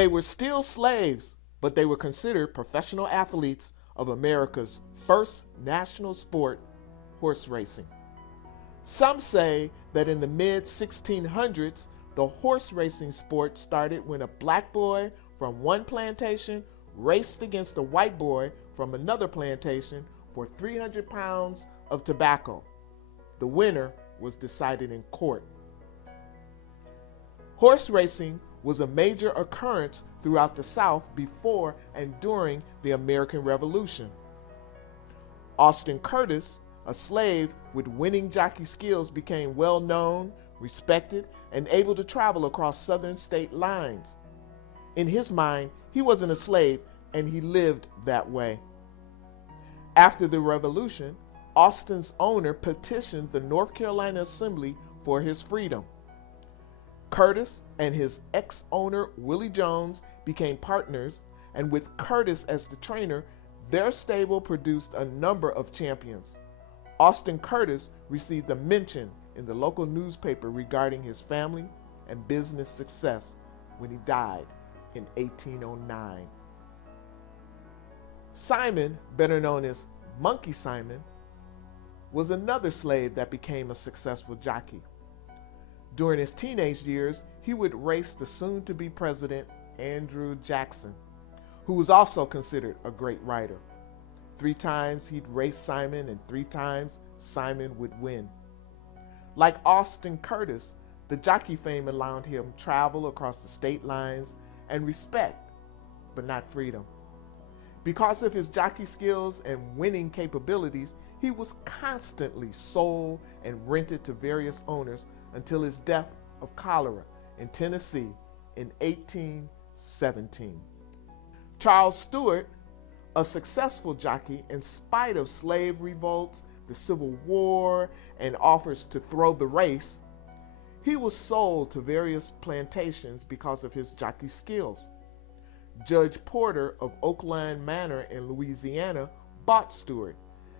They were still slaves, but they were considered professional athletes of America's first national sport, horse racing. Some say that in the mid-1600s, the horse racing sport started when a black boy from one plantation raced against a white boy from another plantation for 300 pounds of tobacco. The winner was decided in court. Horse racing was a major occurrence throughout the South before and during the American Revolution. Austin Curtis, a slave with winning jockey skills, became well known, respected, and able to travel across southern state lines. In his mind, he wasn't a slave, and he lived that way. After the Revolution, Austin's owner petitioned the North Carolina Assembly for his freedom. Curtis and his ex-owner Willie Jones became partners, and with Curtis as the trainer, their stable produced a number of champions. Austin Curtis received a mention in the local newspaper regarding his family and business success when he died in 1809. Simon, better known as Monkey Simon, was another slave that became a successful jockey. During his teenage years, he would race the soon-to-be president Andrew Jackson, who was also considered a great rider. 3 times he'd race Simon, and 3 times Simon would win. Like Austin Curtis, the jockey fame allowed him travel across the state lines and respect, but not freedom. Because of his jockey skills and winning capabilities, he was constantly sold and rented to various owners until his death of cholera in Tennessee in 1817. Charles Stewart, a successful jockey in spite of slave revolts, the Civil War, and offers to throw the race, he was sold to various plantations because of his jockey skills. Judge Porter of Oakland Manor in Louisiana bought Stewart,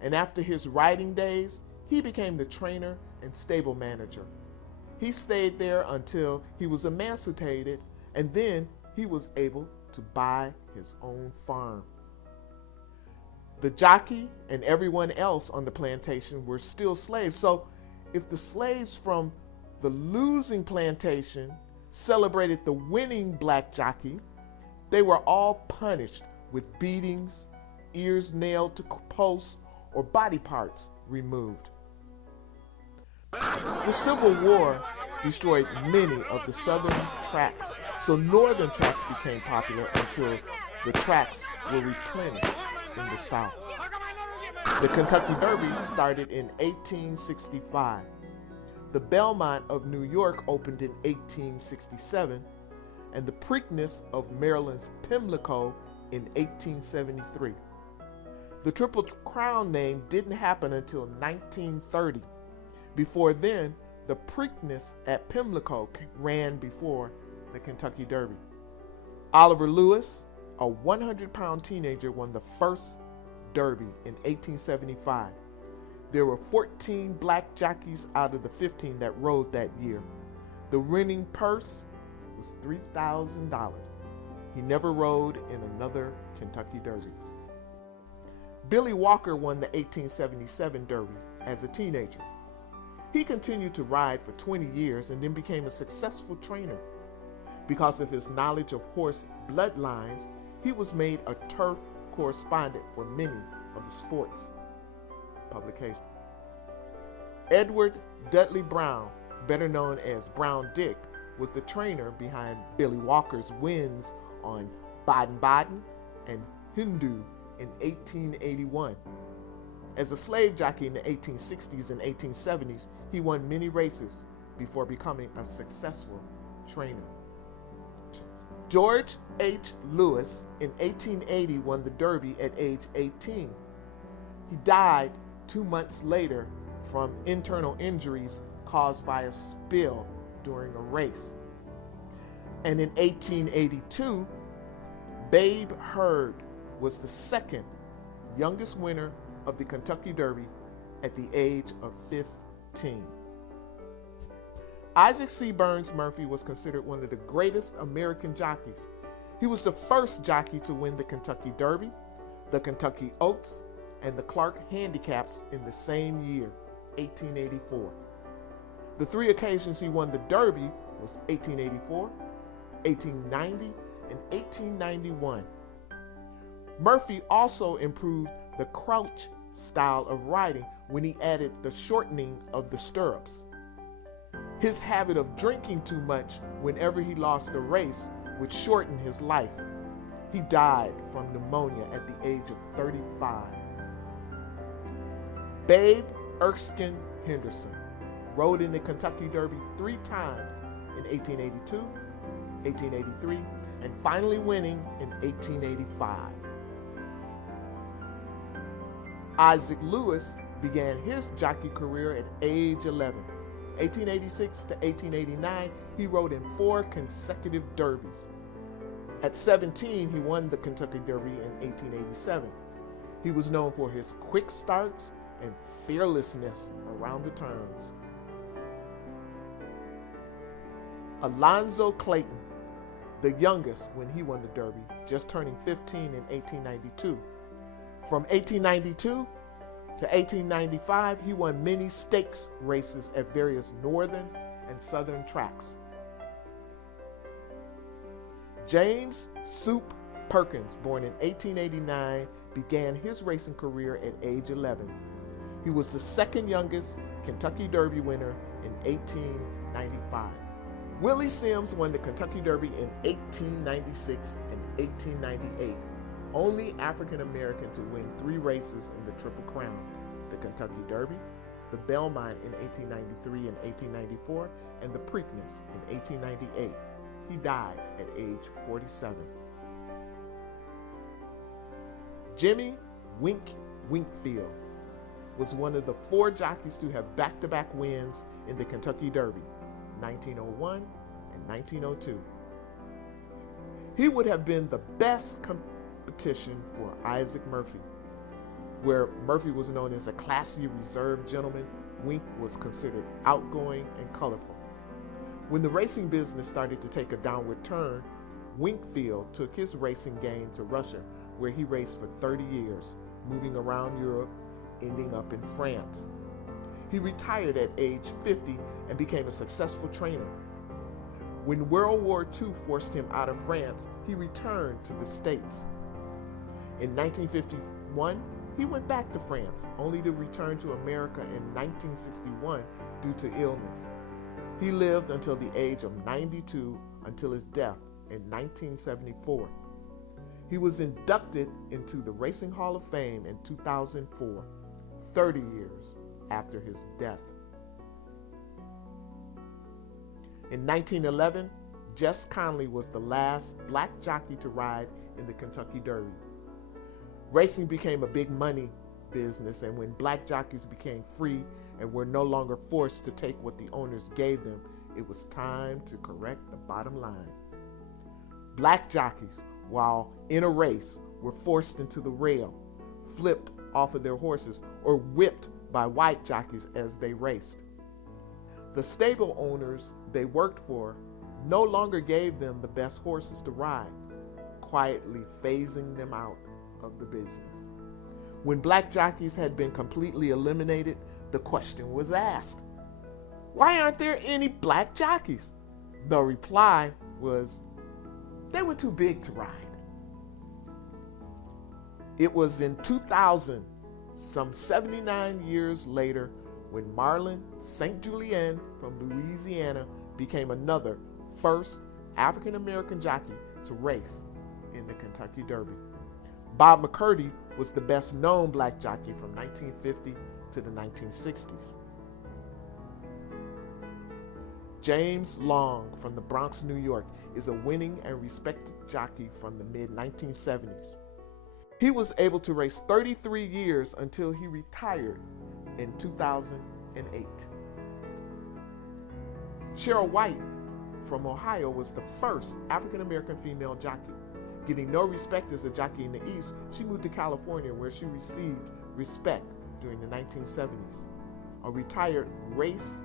and after his riding days, he became the trainer and stable manager. He stayed there until he was emancipated, and then he was able to buy his own farm. The jockey and everyone else on the plantation were still slaves, so if the slaves from the losing plantation celebrated the winning black jockey, they were all punished with beatings, ears nailed to posts, or body parts removed. The Civil War destroyed many of the southern tracks, so northern tracks became popular until the tracks were replenished in the South. The Kentucky Derby started in 1865. The Belmont of New York opened in 1867, and the Preakness of Maryland's Pimlico in 1873. The Triple Crown name didn't happen until 1930. Before then, the Preakness at Pimlico ran before the Kentucky Derby. Oliver Lewis, a 100-pound teenager, won the first Derby in 1875. There were 14 black jockeys out of the 15 that rode that year. The winning purse was $3,000. He never rode in another Kentucky Derby. Billy Walker won the 1877 Derby as a teenager. He continued to ride for 20 years and then became a successful trainer. Because of his knowledge of horse bloodlines, he was made a turf correspondent for many of the sports publications. Edward Dudley Brown, better known as Brown Dick, was the trainer behind Billy Walker's wins on Baden-Baden and Hindu in 1881. As a slave jockey in the 1860s and 1870s, he won many races before becoming a successful trainer. George H. Lewis in 1880 won the Derby at age 18. He died 2 months later from internal injuries caused by a spill during a race. And in 1882, Babe Hurd was the second youngest winner of the Kentucky Derby at the age of 15. Isaac C. Burns Murphy was considered one of the greatest American jockeys. He was the first jockey to win the Kentucky Derby, the Kentucky Oaks, and the Clark Handicaps in the same year, 1884. The three occasions he won the Derby was 1884, 1890, and 1891. Murphy also improved the crouch style of riding when he added the shortening of the stirrups. His habit of drinking too much whenever he lost a race would shorten his life. He died from pneumonia at the age of 35. Babe Erskine Henderson rode in the Kentucky Derby 3 times in 1882, 1883, and finally winning in 1885. Isaac Lewis began his jockey career at age 11. 1886 to 1889, he rode in 4 consecutive derbies. At 17, he won the Kentucky Derby in 1887. He was known for his quick starts and fearlessness around the turns. Alonzo Clayton, the youngest when he won the Derby, just turning 15 in 1892. From 1892 to 1895, he won many stakes races at various northern and southern tracks. James Soup Perkins, born in 1889, began his racing career at age 11. He was the second youngest Kentucky Derby winner in 1895. Willie Sims won the Kentucky Derby in 1896 and 1898. Only African American to win 3 races in the Triple Crown: the Kentucky Derby, the Belmont in 1893 and 1894, and the Preakness in 1898. He died at age 47. Jimmy Wink Winkfield was one of the 4 jockeys to have back-to-back wins in the Kentucky Derby, 1901 and 1902. He would have been the best competition for Isaac Murphy. Where Murphy was known as a classy, reserved gentleman, Wink was considered outgoing and colorful. When the racing business started to take a downward turn, Winkfield took his racing game to Russia, where he raced for 30 years, moving around Europe, ending up in France. He retired at age 50 and became a successful trainer. When World War II forced him out of France, he returned to the States. In 1951, he went back to France, only to return to America in 1961 due to illness. He lived until the age of 92 until his death in 1974. He was inducted into the Racing Hall of Fame in 2004, 30 years after his death. In 1911, Jess Conley was the last black jockey to ride in the Kentucky Derby. Racing became a big money business, and when black jockeys became free and were no longer forced to take what the owners gave them, it was time to correct the bottom line. Black jockeys, while in a race, were forced into the rail, flipped off of their horses, or whipped by white jockeys as they raced. The stable owners they worked for no longer gave them the best horses to ride, quietly phasing them out of the business. When black jockeys had been completely eliminated, the question was asked, why aren't there any black jockeys? The reply was, they were too big to ride. It was in 2000, some 79 years later, when Marlon St. Julien from Louisiana became another first African-American jockey to race in the Kentucky Derby. Bob McCurdy was the best known black jockey from 1950 to the 1960s. James Long from the Bronx, New York, is a winning and respected jockey from the mid-1970s. He was able to race 33 years until he retired in 2008. Cheryl White from Ohio was the first African-American female jockey. Getting no respect as a jockey in the East, she moved to California, where she received respect during the 1970s. A retired race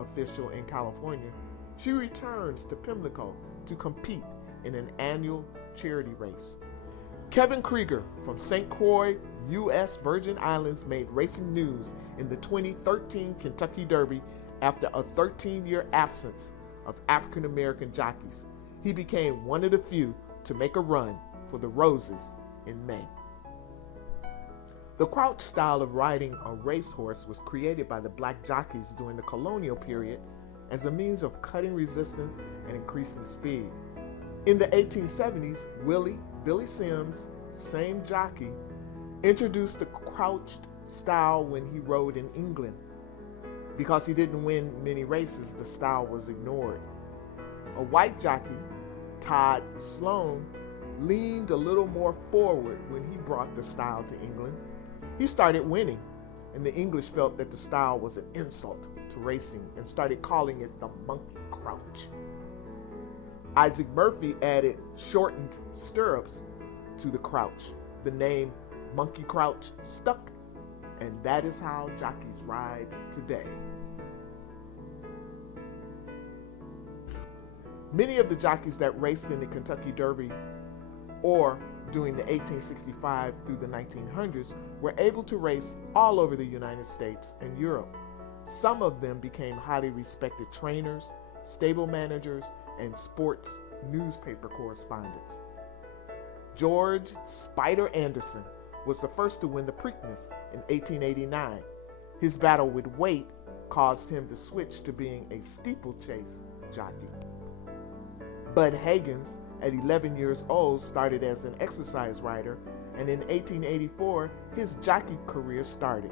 official in California, she returns to Pimlico to compete in an annual charity race. Kevin Krieger from St. Croix, U.S. Virgin Islands made racing news in the 2013 Kentucky Derby after a 13-year absence of African-American jockeys. He became one of the few to make a run for the Roses in May. The crouch style of riding a racehorse was created by the Black Jockeys during the colonial period as a means of cutting resistance and increasing speed. In the 1870s, Billy Sims, same jockey, introduced the crouched style when he rode in England. Because he didn't win many races, the style was ignored. A white jockey, Todd Sloan, leaned a little more forward when he brought the style to England. He started winning, and the English felt that the style was an insult to racing and started calling it the monkey crouch. Isaac Murphy added shortened stirrups to the crouch. The name monkey crouch stuck, and that is how jockeys ride today. Many of the jockeys that raced in the Kentucky Derby or during the 1865 through the 1900s were able to race all over the United States and Europe. Some of them became highly respected trainers, stable managers, and sports newspaper correspondents. George Spider Anderson was the first to win the Preakness in 1889. His battle with weight caused him to switch to being a steeplechase jockey. Bud Higgins, at 11 years old, started as an exercise rider, and in 1884, his jockey career started.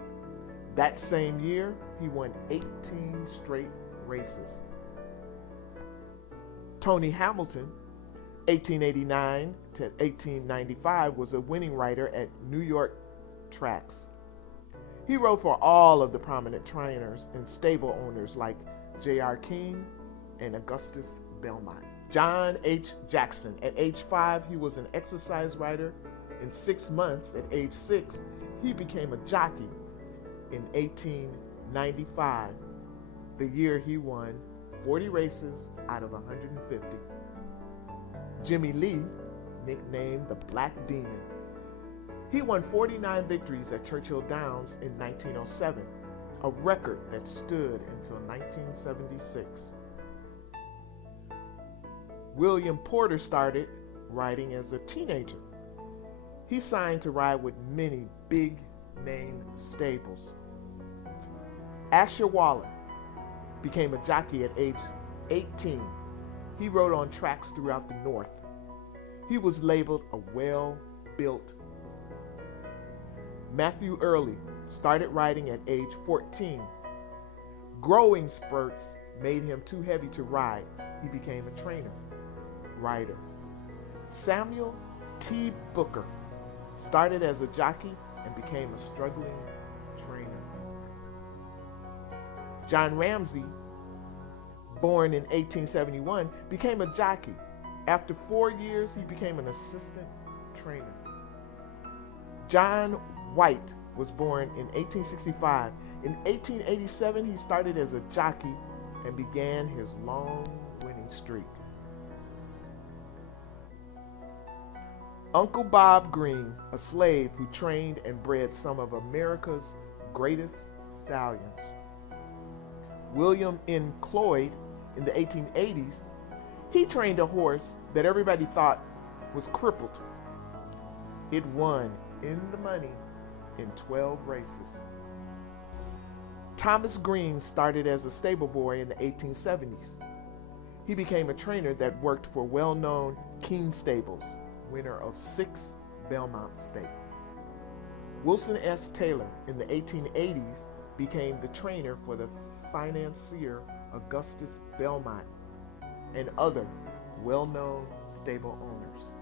That same year, he won 18 straight races. Tony Hamilton, 1889 to 1895, was a winning rider at New York tracks. He rode for all of the prominent trainers and stable owners like J.R. King and Augustus Belmont. John H. Jackson, at age 5, he was an exercise rider. In 6 months, at age 6, he became a jockey. In 1895, the year he won 40 races out of 150. Jimmy Lee, nicknamed the Black Demon, he won 49 victories at Churchill Downs in 1907, a record that stood until 1976. William Porter started riding as a teenager. He signed to ride with many big-name stables. Asher Waller became a jockey at age 18. He rode on tracks throughout the North. He was labeled a well-built. Matthew Early started riding at age 14. Growing spurts made him too heavy to ride. He became a rider. Samuel T. Booker started as a jockey and became a struggling trainer. John Ramsey, born in 1871, became a jockey. After 4 years, he became an assistant trainer. John White was born in 1865. In 1887, he started as a jockey and began his long winning streak. Uncle Bob Green, a slave who trained and bred some of America's greatest stallions. William N. Cloyd, in the 1880s, he trained a horse that everybody thought was crippled. It won in the money in 12 races. Thomas Green started as a stable boy in the 1870s. He became a trainer that worked for well-known King Stables, winner of 6 Belmont Stakes. Wilson S. Taylor, in the 1880s, became the trainer for the financier Augustus Belmont and other well-known stable owners.